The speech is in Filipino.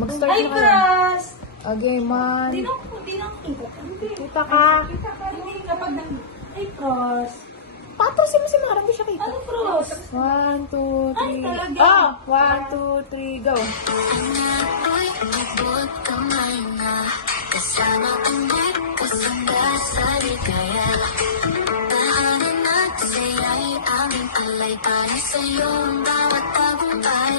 Mag-start Ay, na kayo. Cross! Okay, man. Hindi na ako kita. Kita ka. Hindi kapag Ay, Cross. Patrosin mo si Mara, hindi siya kita. Ano, Cross? 1, 2, 3. Ay, talaga? Ah! 1, 2, 3, go. Huwag kamay na kasama ulit kasanda-sa ligaya. Tahanan at saya'y aming alay para sa'yo ang bawat tagumpay.